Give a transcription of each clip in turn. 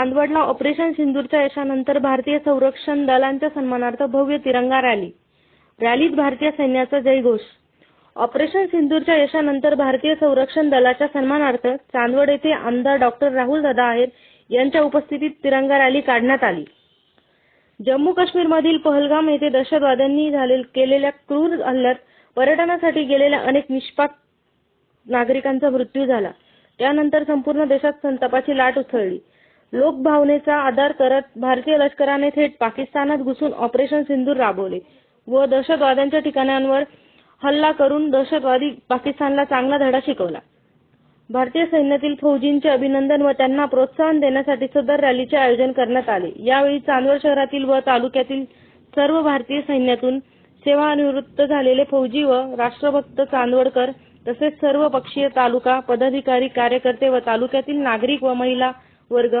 चांदवडला operation सिंदूरच्या यशानंतर भारतीय संरक्षण दलांच्या सन्मानार्थ भव्य तिरंगा रॅली. रॅलीत भारतीय सैन्याचा जयघोष. ऑपरेशन सिंदूरच्या यशानंतर भारतीय संरक्षण दलाच्या सन्मानार्थ चांदवड येथे आमदार डॉक्टर राहुल दादा आहेर यांच्या उपस्थितीत तिरंगा रॅली काढण्यात आली. जम्मू काश्मीरमधील पहलगाम येथे दहशतवाद्यांनी झाले केलेल्या क्रूर हल्ल्यात पर्यटनासाठी गेलेल्या अनेक निष्पाप नागरिकांचा मृत्यू झाला. त्यानंतर संपूर्ण देशात संतापाची लाट उसळली. लोकभावनेचा आधार करत भारतीय लष्कराने थेट पाकिस्तानात घुसून ऑपरेशन सिंदूर राबवले व दहशतवाद्यांच्या ठिकाणांवर हल्ला करून दहशतवादी पाकिस्तानला चांगला धडा शिकवला. भारतीय सैन्यातील फौजींचे अभिनंदन व त्यांना प्रोत्साहन देण्यासाठी सदर रॅलीचे आयोजन करण्यात आले. यावेळी चांदवड शहरातील व तालुक्यातील सर्व भारतीय सैन्यातून सेवानिवृत्त झालेले फौजी व राष्ट्रभक्त चांदवडकर तसेच सर्व पक्षीय तालुका पदाधिकारी कार्यकर्ते व तालुक्यातील नागरिक व महिला वर्ग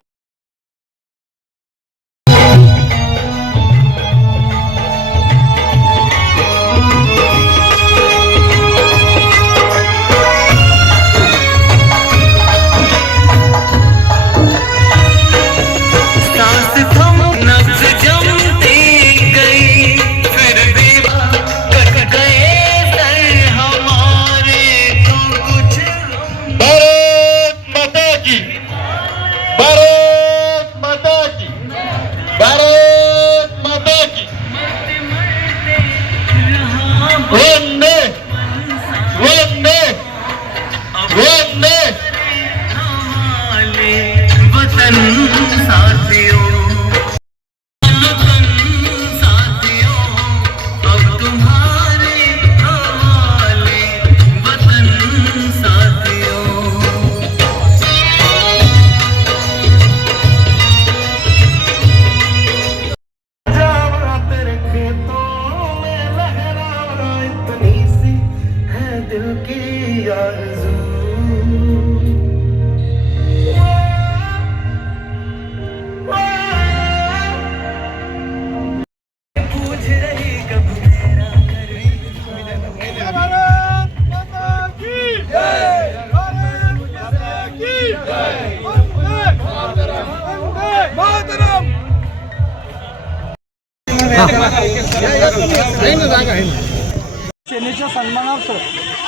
सेनेच्या सन्मानार्थ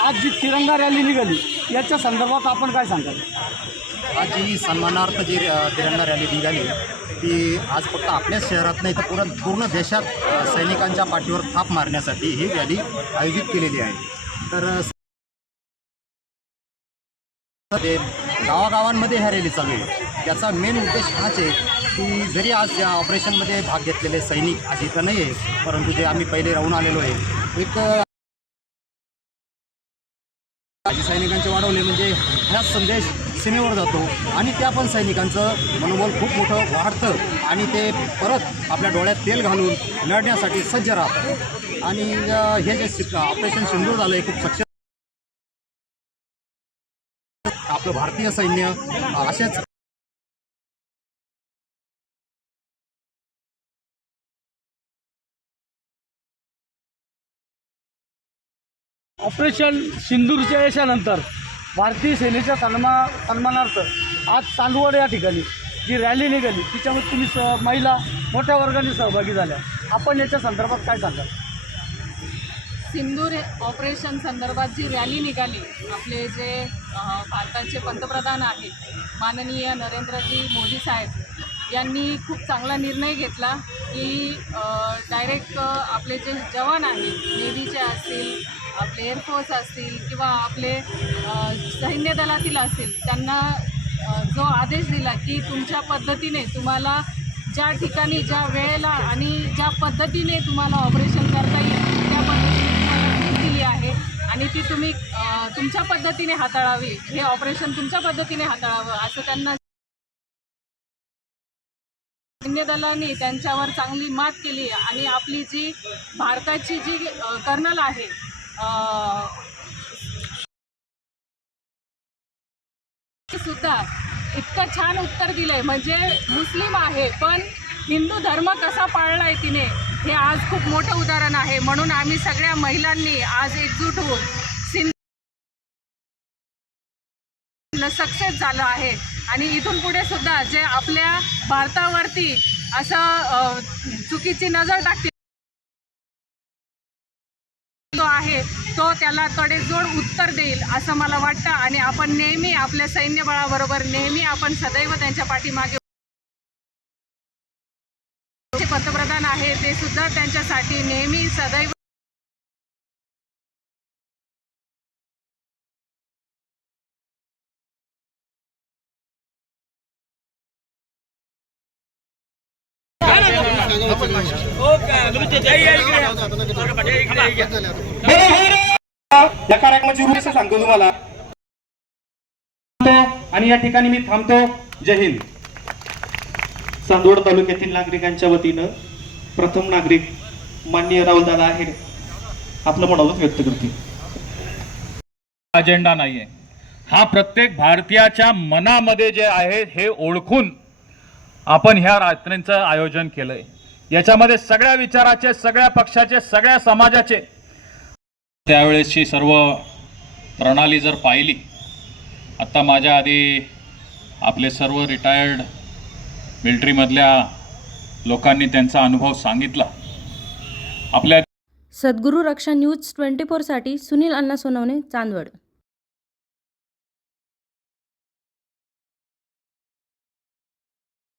आज जी तिरंगा रॅली निघाली याच्या संदर्भात आपण काय सांगाल? आज जी सन्मानार्थ जी तिरंगा रॅली निघाली ती आज फक्त आपल्याच शहरात नाही तर पूर्ण पूर्ण देशात सैनिकांच्या पाठीवर थाप मारण्यासाठी ही रॅली आयोजित केलेली आहे. तर गावागावांमध्ये ह्या रॅली चालू आहे. त्याचा मेन उद्देश हाच आहे की जरी आज या ऑपरेशनमध्ये भाग घेतलेले सैनिक आज इथं नाही आहे परंतु जे आम्ही पहिले राहून आलेलो आहे एक माजी सैनिकांचे वाढवले म्हणजे हाच संदेश सीमेवर जातो आणि त्या पण सैनिकांचं मनोबल खूप मोठं वाढतं आणि ते परत आपल्या डोळ्यात तेल घालून लढण्यासाठी सज्ज राहतात. आणि हे जे ऑपरेशन सिंधूर झालं आहे खूप सक्षम आपलं भारतीय सैन्य असेच ऑपरेशन सिंदूरच्या यशानंतर भारतीय सेनेच्या सन्मा सन्मानार्थ आज चांदवड या ठिकाणी जी रॅली निघाली तिच्यामध्ये तुम्ही स महिला मोठ्या वर्गाने सहभागी झाल्या. आपण याच्या संदर्भात काय सांगाल? सिंदूर ऑपरेशन संदर्भात जी रॅली निघाली आपले जे भारताचे पंतप्रधान आहेत माननीय नरेंद्रजी मोदी साहेब यांनी खूप चांगला निर्णय घेतला की डायरेक्ट आपले जे जवान आहेत नेव्हीचे असतील आपले एअरफोर्स असतील किंवा आपले सैन्य दलातील असतील त्यांना जो आदेश दिला की तुमच्या पद्धतीने तुम्हाला ज्या ठिकाणी ज्या वेळेला आणि ज्या पद्धतीने तुम्हाला ऑपरेशन करता येईल त्या पद्धतीने दिली आहे आणि ती तुम्ही तुमच्या पद्धतीने हाताळावी. हे ऑपरेशन तुमच्या पद्धतीने हाताळावं असं त्यांना सैन्य दलांनी त्यांच्यावर चांगली मात केली आणि आपली जी भारताची जी कर्नल आहे सुद्धा इतकं छान उत्तर दिलंय. म्हणजे मुस्लिम आहे पण हिंदू धर्म कसा पाळलाय तिने हे आज खूप मोठं उदाहरण आहे. म्हणून आम्ही सगळ्या महिलांनी आज एकजूट होऊन सक्सेस झालं आहे. आणि इथून पुढे सुद्धा जे आपल्या भारतावरती असं चुकीची नजर टाकते तो त्याला तडेजोड उत्तर देईल असं मला वाटतं. आणि आपण नेहमी आपल्या सैन्यबळाबरोबर नेहमी आपण सदैव त्यांच्या पाठीमागे जे पंतप्रधान आहे ते सुद्धा त्यांच्यासाठी नेहमी सदैव या कार्यक्रमाची रूप सांगतो तुम्हाला. आणि या ठिकाणी मी थांबतो. जय हिंद. चांदवड तालुक्यातील नागरिकांच्या वतीनं प्रथम नागरिक माननीय राहुलदादा आहेर आपलं मनोगत व्यक्त करतील अजेंडा नाहीये. हा प्रत्येक भारतीयाच्या मनामध्ये जे आहे हे ओळखून आपण ह्या रात्रींचं आयोजन केलंय. याच्यामध्ये सगळ्या विचाराचे सगळ्या पक्षाचे सगळ्या समाजाचे त्यावेळेसची सर्व प्रणाली जर पाहिली आत्ता माझ्या आधी आपले सर्व रिटायर्ड मिलिटरीमधल्या लोकांनी त्यांचा अनुभव सांगितला. आपल्या सद्गुरू रक्षा न्यूज ट्वेंटी फोरसाठी सुनील अण्णा सोनवणे चांदवड.